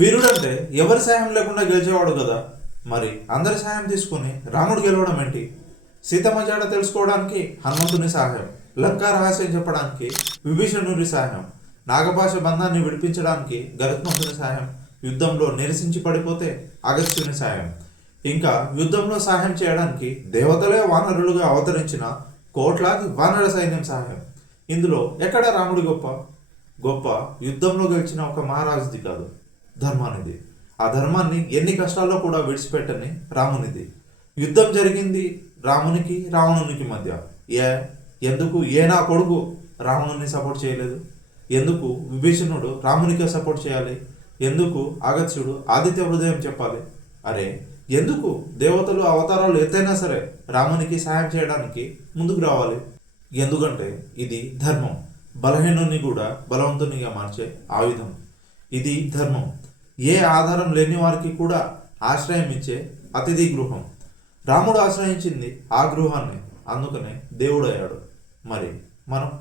వీరుడంటే ఎవరి సాయం లేకుండా గెలిచేవాడు కదా? మరి అందరి సాయం తీసుకుని రాముడు గెలవడం ఏంటి? సీతమ్మ జాడ తెలుసుకోవడానికి హనుమంతుని సహాయం లంకా రహస్యం చెప్పడానికి విభీషణుడి సహాయం నాగభాష బంధాన్ని విడిపించడానికి గరుత్మంతుని సహాయం యుద్ధంలో నిరసించి పడిపోతే అగస్త్యుని సహాయం. ఇంకా యుద్ధంలో సహాయం చేయడానికి దేవతలే వానరులుగా అవతరించిన కోట్లాది వానర సైన్యం సహాయం. ఇందులో ఎక్కడ రాముడి గొప్ప? గొప్ప యుద్ధంలో గెలిచిన ఒక మహారాజుది కాదు. ధర్మానిది ఆ ధర్మాన్ని ఎన్ని కష్టాల్లో కూడా విడిచిపెట్టని రామునిది యుద్ధం జరిగింది రామునికి రావణునికి మధ్య. ఏ? ఎందుకు? ఏ నా కొడుకు రావణుని సపోర్ట్ చేయలేదు? ఎందుకు? విభీషణుడు రామునికే సపోర్ట్ చేయాలి? ఎందుకు? అగత్యుడు ఆదిత్య హృదయం చెప్పాలి? అరే ఎందుకు? దేవతలు అవతారాలు ఎత్తైనా సరే రామునికి సహాయం చేయడానికి ముందుకు రావాలి. ఎందుకంటే ఇది ధర్మం. బలహీనుని కూడా బలవంతునిగా మార్చే ఆయుధం. ఇది ధర్మం. ఏ ఆధారం లేని వారికి కూడా ఆశ్రయం ఇచ్చే అతిథి గృహం. రాముడు ఆశ్రయించింది ఆ గృహాన్ని అందుకనే దేవుడయ్యాడు. మరి మనం